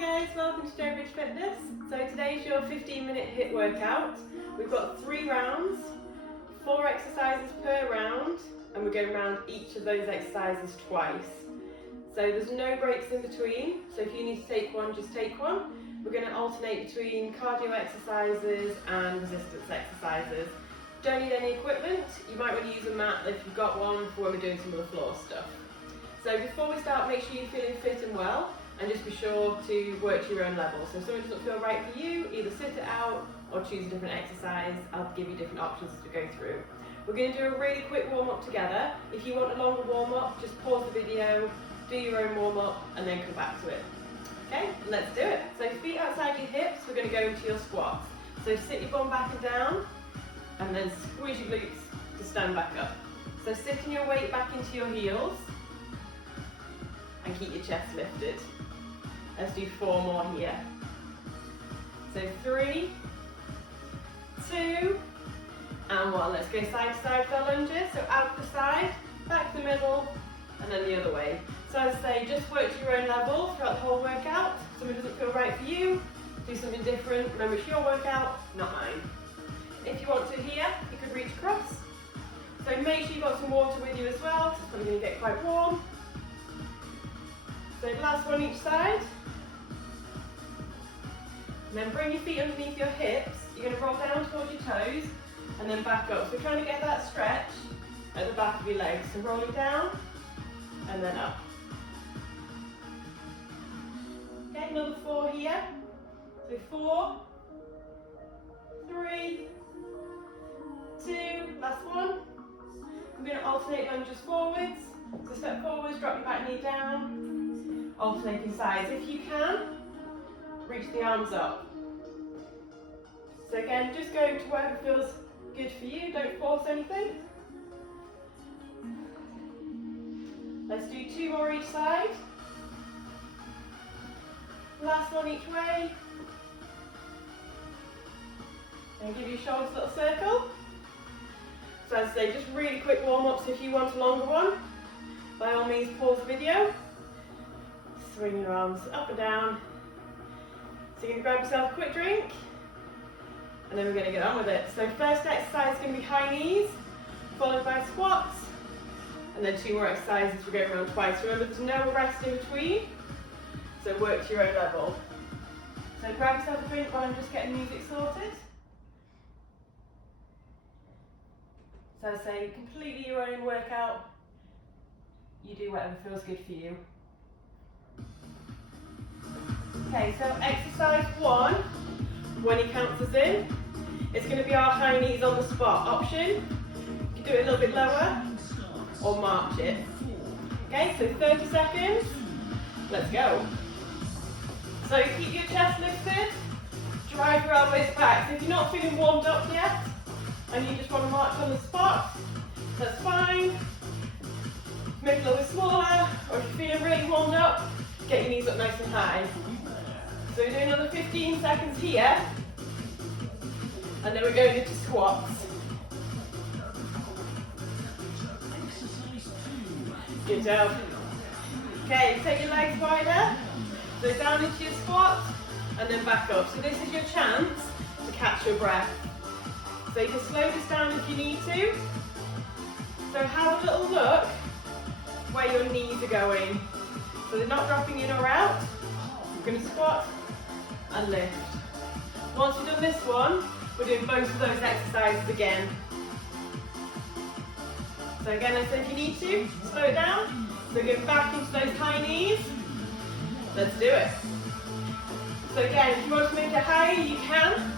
guys, welcome to Joe Bridge Fitness. So today's your 15-minute HIIT workout. We've got 3 rounds, 4 exercises per round, and we're going around each of those exercises twice. So there's no breaks in between, so if you need to take one, just take one. We're going to alternate between cardio exercises and resistance exercises. Don't need any equipment. You might want to use a mat if you've got one for when we're doing some of the floor stuff. So before we start, make sure you're feeling fit and well, and just be sure to work to your own level. So if something doesn't feel right for you, either sit it out or choose a different exercise. I'll give you different options to go through. We're going to do a really quick warm-up together. If you want a longer warm-up, just pause the video, do your own warm-up, and then come back to it. Okay, let's do it. So feet outside your hips, we're going to go into your squats. So sit your bum back and down, and then squeeze your glutes to stand back up. So sitting your weight back into your heels, and keep your chest lifted. Let's do 4 more here. So 3, 2, and 1. Let's go side to side for our lunges. So out the side, back to the middle, and then the other way. So as I say, just work to your own level throughout the whole workout. If something doesn't feel right for you, do something different. Remember, it's your workout, not mine. If you want to here, you could reach across. So make sure you've got some water with you as well, because it's probably going to get quite warm. So last one each side. And then bring your feet underneath your hips. You're going to roll down towards your toes and then back up. So we're trying to get that stretch at the back of your legs. So rolling down and then up. Okay, another 4 here. So 4, 3, 2, last one. We're going to alternate lunges forwards. So step forwards, drop your back knee down, alternating sides. If you can, reach the arms up. So again, just go to wherever feels good for you, don't force anything. Let's do 2 more each side. Last one each way. And give your shoulders a little circle. So as I say, just really quick warm-ups. If you want a longer one, by all means pause the video. Swing your arms up and down. So you're going to grab yourself a quick drink, and then we're going to get on with it. So first exercise is going to be high knees, followed by squats, and then 2 more exercises. We're going around twice. Remember, there's no rest in between, so work to your own level. So grab yourself a drink while I'm just getting music sorted. So I say, completely your own workout. You do whatever feels good for you. Okay, so exercise 1, when he counts us in, it's going to be our high knees on the spot option. You can do it a little bit lower or march it. Okay, so 30 seconds. Let's go. So keep your chest lifted, drive your elbows back. So if you're not feeling warmed up yet and you just want to march on the spot, that's fine. Make it a little bit smaller, or if you're feeling really warmed up, get your knees up nice and high. So we're doing another 15 seconds here, and then we're going into squats. Good job. Okay, take your legs wider, so down into your squat, and then back up. So this is your chance to catch your breath. So you can slow this down if you need to. So have a little look where your knees are going. So they're not dropping in or out. We're going to squat and lift. Once you've done this one, we're doing both of those exercises again. So again, I said if you need to, slow it down. So go back into those high knees. Let's do it. So again, if you want to make it higher, you can.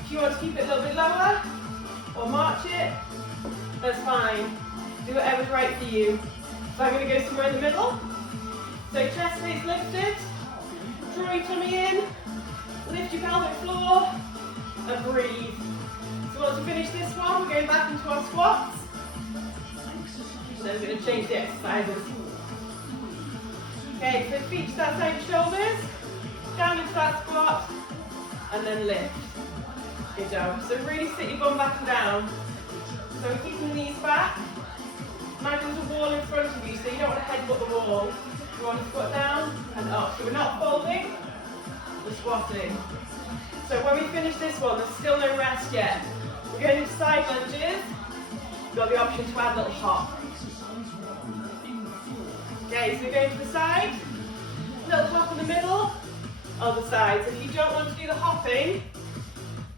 If you want to keep it a little bit lower or march it, that's fine. Do whatever's right for you. So I'm going to go somewhere in the middle. So chest stays lifted. Draw your tummy in, lift your pelvic floor, and breathe. So once we finish this one, we're going back into our squats. So we're going to change the exercises. Okay, so feet to that side of shoulders, down into that squat, and then lift. Good job. So really sit your bum back and down. So keeping the knees back. Imagine there's a wall in front of you, so you don't want to headbutt the wall. You want to squat down and up. So we're not folding, we're squatting. So when we finish this one, there's still no rest yet. We're going into side lunges. You've got the option to add a little hop. Okay, so we're going to the side, little hop in the middle, other side. So if you don't want to do the hopping,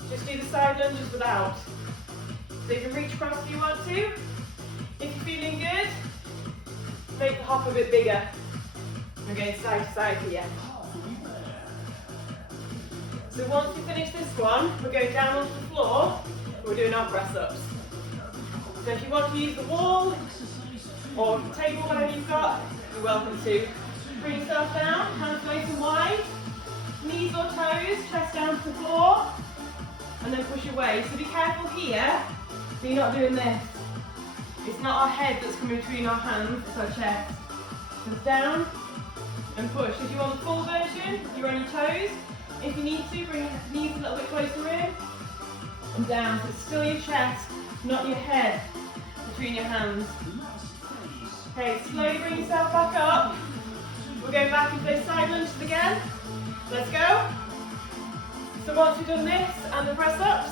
just do the side lunges without. So you can reach across if you want to. If you're feeling good, make the hop a bit bigger. We're going side to side here. So once we finish this one, we're going down onto the floor and we're doing our press-ups. So if you want to use the wall or the table, whatever you've got, you're welcome to. Bring yourself down, hands nice and wide, knees or toes, chest down to the floor, and then push away. So be careful here, so you're not doing this. It's not our head that's coming between our hands, it's our chest. So down and push. If you want the full version, you're on your toes. If you need to, bring your knees a little bit closer in and down. So it's still your chest, not your head between your hands. Okay, slowly bring yourself back up. We're going back into those side lunges again. Let's go. So once we've done this and the press ups,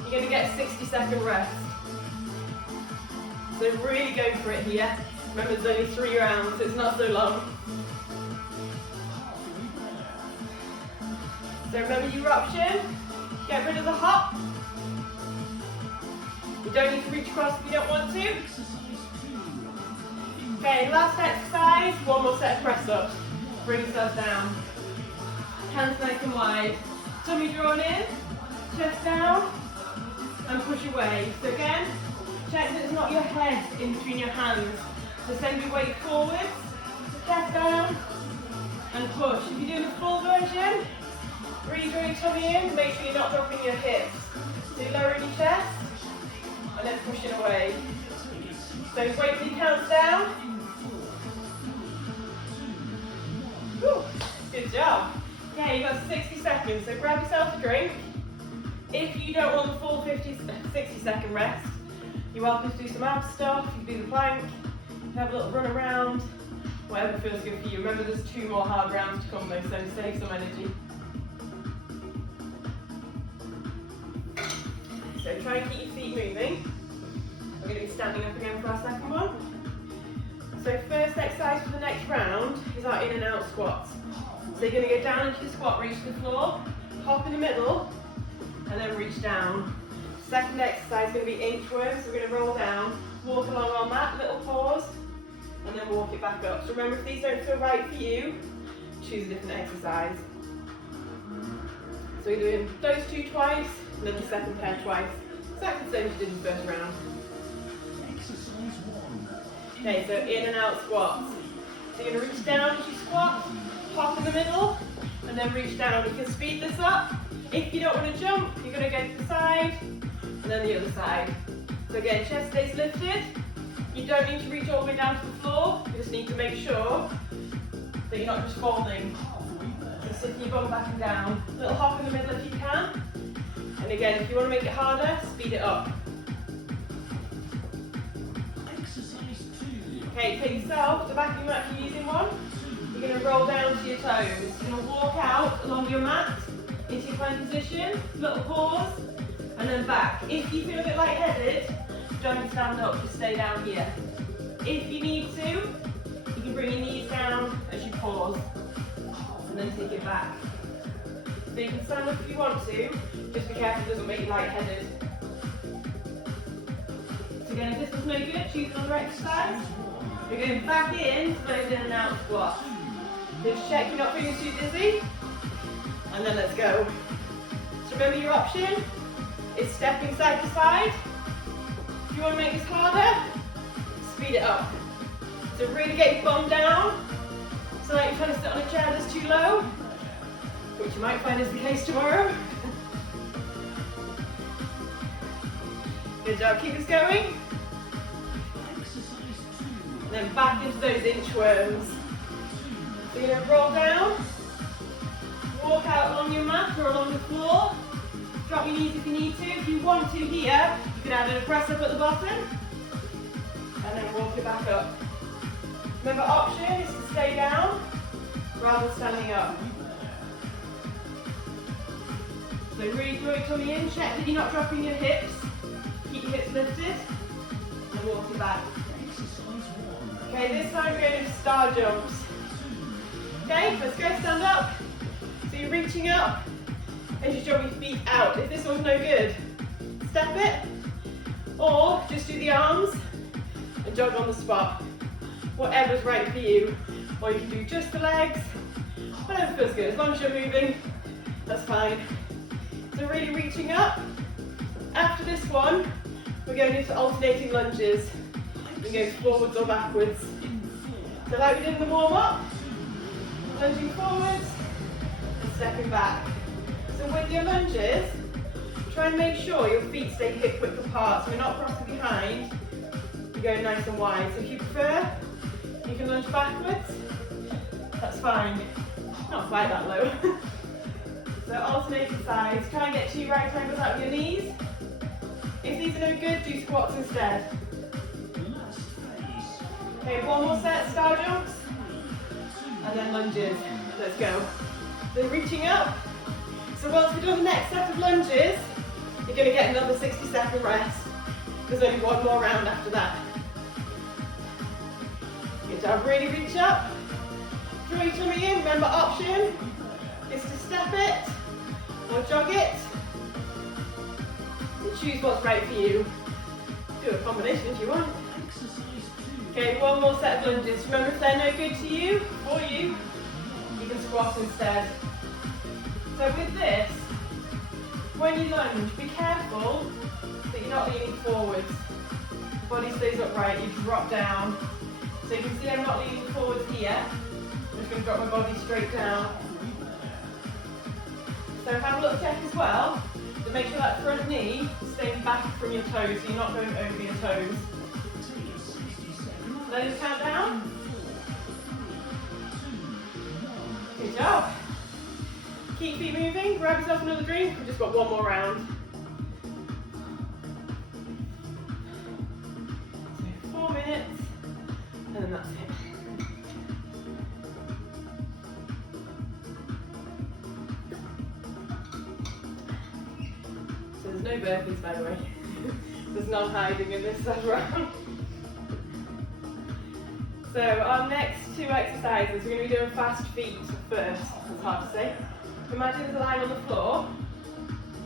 you're going to get a 60-second rest. So really go for it here. Remember, there's only 3 rounds, so it's not so long. So remember your option, get rid of the hop. You don't need to reach across if you don't want to. Okay, last exercise, one more set of press ups. Bring yourself down. Hands nice and wide. Tummy drawn in, chest down, and push away. So again, check that it's not your head in between your hands. So send your weight forwards, chest down, and push. If you're doing the full version, really draw your tummy in, make sure you're not dropping your hips. So you're lowering your chest, and then pushing away. So wait till you count down. Whew, good job. Okay, you've got 60 seconds, so grab yourself a drink. If you don't want the full 60-second rest, you're welcome to do some ab stuff, you can do the plank, you can have a little run around, whatever feels good for you. Remember, there's 2 more hard rounds to come though, so save some energy. So try and keep your feet moving. We're going to be standing up again for our second one. So first exercise for the next round is our in and out squats. So you're going to go down into the squat, reach the floor, hop in the middle, and then reach down. Second exercise is going to be inchworms. So we're going to roll down, walk along our mat, little pause, and then walk it back up. So remember, if these don't feel right for you, choose a different exercise. So we're doing those 2 twice, and then the second pair twice. Exactly the same as you did in the first round. Okay, so in and out squats. So you're going to reach down as you squat, hop in the middle, and then reach down. You can speed this up. If you don't want to jump, you're going to go to the side, and then the other side. So again, chest stays lifted. You don't need to reach all the way down to the floor. You just need to make sure that you're not just folding. So sitting your bum back and down. Little hop in the middle if you can. And again, if you want to make it harder, speed it up. Okay, take yourself, the back of your mat if you're using one. You're going to roll down to your toes. You're going to walk out along your mat into your plank position, little pause, and then back. If you feel a bit lightheaded, don't stand up, just stay down here. If you need to, you can bring your knees down as you pause, and then take it back. So you can stand up if you want to, just be careful it doesn't make you lightheaded. So again, if this was no good, choose another exercise. We're going back in to those in and out squats. Just check you're not feeling too dizzy, and then let's go. So remember your option is stepping side to side. If you want to make this harder, speed it up. So really get your bum down, so like you're trying to sit on a chair that's too low, which you might find is the case tomorrow. Good job, keep this going. And then back into those inchworms. So you're going to roll down, walk out along your mat or along the floor, drop your knees if you need to. If you want to here, you can add in a press up at the bottom, and then walk it back up. Remember, option is to stay down rather than standing up. So really throw your tummy in, check that you're not dropping your hips. Keep your hips lifted and walk it back. Okay, this time we're going into star jumps. Okay, let's go, stand up. So you're reaching up and you jump your feet out. If this one's no good, step it, or just do the arms and jog on the spot. Whatever's right for you. Or you can do just the legs, whatever feels good. As long as you're moving, that's fine. So really reaching up. After this one, we're going into alternating lunges. We go forwards or backwards. So like we did in the warm-up, lunging forwards and stepping back. So with your lunges, try and make sure your feet stay hip width apart, so we're not crossing behind. You're going nice and wide. So if you prefer, you can lunge backwards. That's fine. Not quite that low. So alternating sides. Try and get 2 right angles out of your knees. If these are no good, do squats instead. Okay, one more set, star jumps. And then lunges. Let's go. So reaching up. So once we've done the next set of lunges, you're going to get another 60-second rest. There's only one more round after that. Good job, really reach up. Draw your tummy in. Remember, option is to step it or jog it. So choose what's right for you. Do a combination if you want. Okay, one more set of lunges. Remember, if they're no good to you, or you can squat instead. So with this, when you lunge, be careful that you're not leaning forwards. Body stays upright, you drop down. So you can see I'm not leaning forwards here. I'm just going to drop my body straight down. So have a look check as well, to make sure that front knee stays back from your toes, so you're not going over your toes. Let us count down. Good job. Keep feet moving, grab yourself another drink, we've just got one more round. So 4 minutes, and then that's it. So there's no burpees, by the way. There's no hiding in this round. So our next 2 exercises, we're going to be doing fast feet first. It's hard to say. Imagine there's a line on the floor.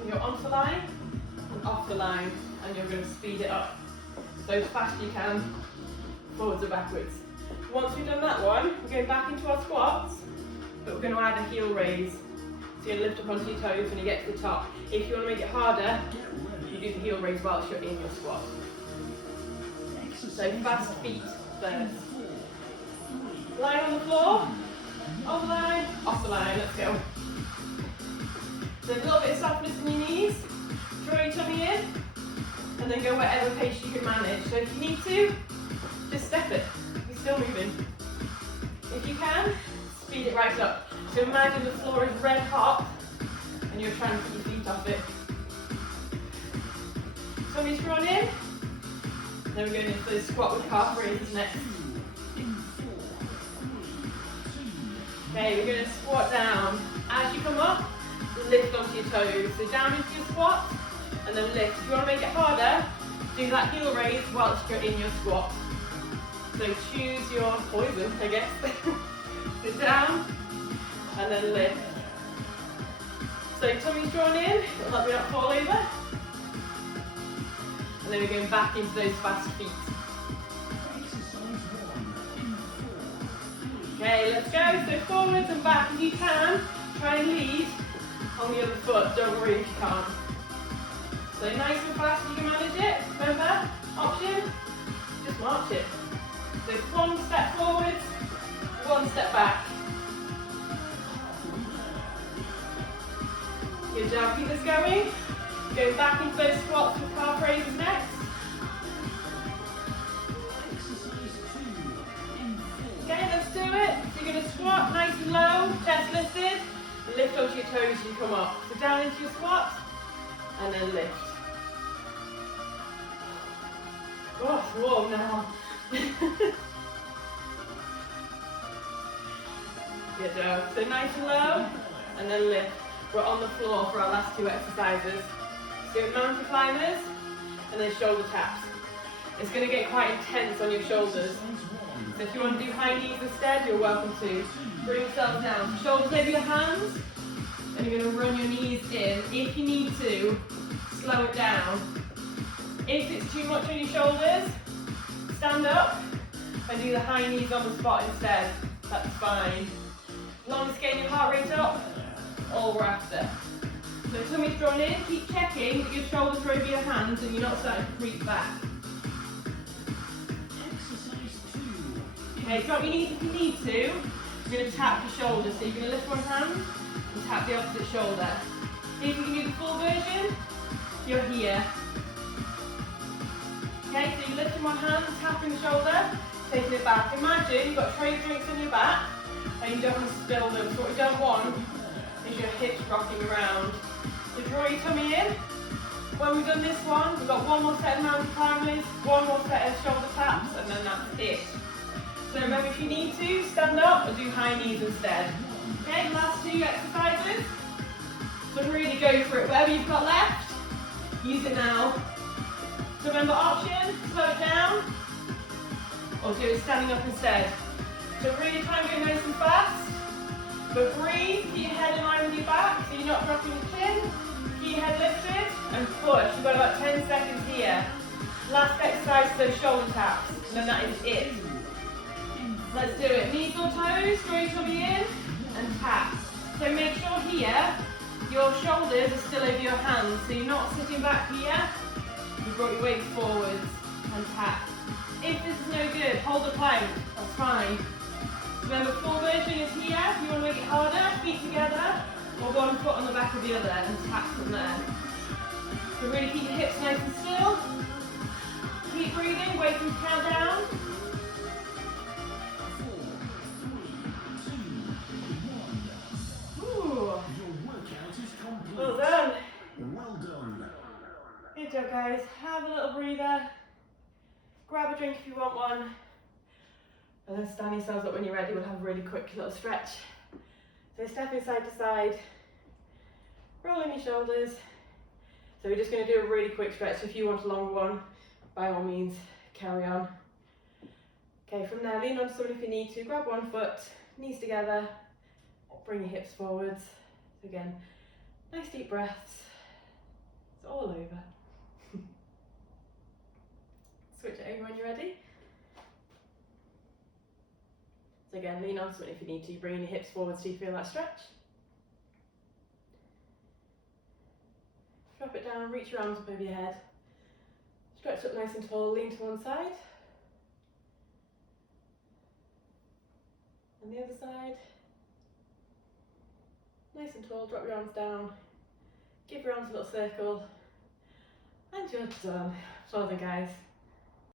You go onto the line and off the line, and you're going to speed it up. So as fast as you can, forwards or backwards. Once we've done that one, we're going back into our squats, but we're going to add a heel raise. So you're going to lift up onto your toes when you get to the top. If you want to make it harder, you do the heel raise whilst you're in your squat. So fast feet first. Line on the floor, on the line, off the line, let's go. So a little bit of softness in your knees, draw your tummy in, and then go whatever pace you can manage. So if you need to, just step it, you're still moving. If you can, speed it right up. So imagine the floor is red hot, and you're trying to keep your feet off it. Tummy's drawn in, then we're going into the squat with calf raises next. Okay, we're going to squat down. As you come up, lift onto your toes. So down into your squat, and then lift. If you want to make it harder, do that heel raise whilst you're in your squat. So choose your poison, I guess. Sit down, and then lift. So tummy's drawn in, it'll help you not fall over. And then we're going back into those fast feet. Okay, let's go. So forwards and back. If you can, try and lead on the other foot. Don't worry if you can't. So nice and fast you can manage it. Remember, option, just march it. So 1 step forwards, 1 step back. Good job, keep this going. Go back into those squats with calf raises next. Okay, let's do it. So you're going to squat nice and low, chest lifted, lift onto your toes as you come up. So down into your squat, and then lift. Oh, it's warm now. Good job. So nice and low, and then lift. We're on the floor for our last two exercises. So mountain climbers, and then shoulder taps. It's going to get quite intense on your shoulders. So if you want to do high knees instead, you're welcome to. Bring yourself down. Shoulders over your hands, and you're going to run your knees in. If you need to, slow it down. If it's too much on your shoulders, stand up and do the high knees on the spot instead. That's fine. As long as getting your heart rate up, all we're after. So tummy's drawn in, keep checking that your shoulders are over your hands and you're not starting to creep back. Okay, drop your knees if you need to. You're going to tap your shoulders. So you're going to lift one hand and tap the opposite shoulder. If you can do the full version, you're here. Okay, so you're lifting one hand, tapping the shoulder, taking it back. Imagine you've got tray of drinks on your back and you don't want to spill them. So what you don't want is your hips rocking around. So draw your tummy in. When we've done this one, we've got one more set of mountain climbers, one more set of shoulder taps, and then that's it. So remember, if you need to, stand up or do high knees instead. Okay, last two exercises. So really go for it. Whatever you've got left, use it now. So remember, option, slow it down, or do it standing up instead. So really try and go nice and fast, but breathe, keep your head in line with your back, so you're not dropping the chin, keep your head lifted, and push. You've got about 10 seconds here. Last exercise is those shoulder taps, and then that is it. Let's do it. Knees or toes, draw your tummy in, and tap. So make sure here, your shoulders are still over your hands, so you're not sitting back here. You've brought your weight forwards and tap. If this is no good, hold the plank, that's fine. Remember, full version is here. If you want to make it harder, feet together, or one foot on the back of the other and tap from there. So really keep your hips nice and still. Keep breathing, wait for the countdown. 4, 3, 2, 1. Ooh. Well done. Well done. Good job, guys. Have a little breather. Grab a drink if you want one. And then stand yourselves up when you're ready. We'll have a really quick little stretch. So stepping side to side. Rolling your shoulders. So we're just going to do a really quick stretch. If you want a longer one, by all means, carry on. Okay, from there, lean onto someone if you need to. Grab one foot, knees together. Bring your hips forwards. So again, nice deep breaths. It's all over. Switch it over when you're ready. So again, lean on someone if you need to. Bring your hips forward so you feel that stretch. Drop it down, reach your arms up over your head. Stretch up nice and tall, lean to one side. And the other side. Nice and tall, drop your arms down. Give your arms a little circle. And you're done. Well done, guys.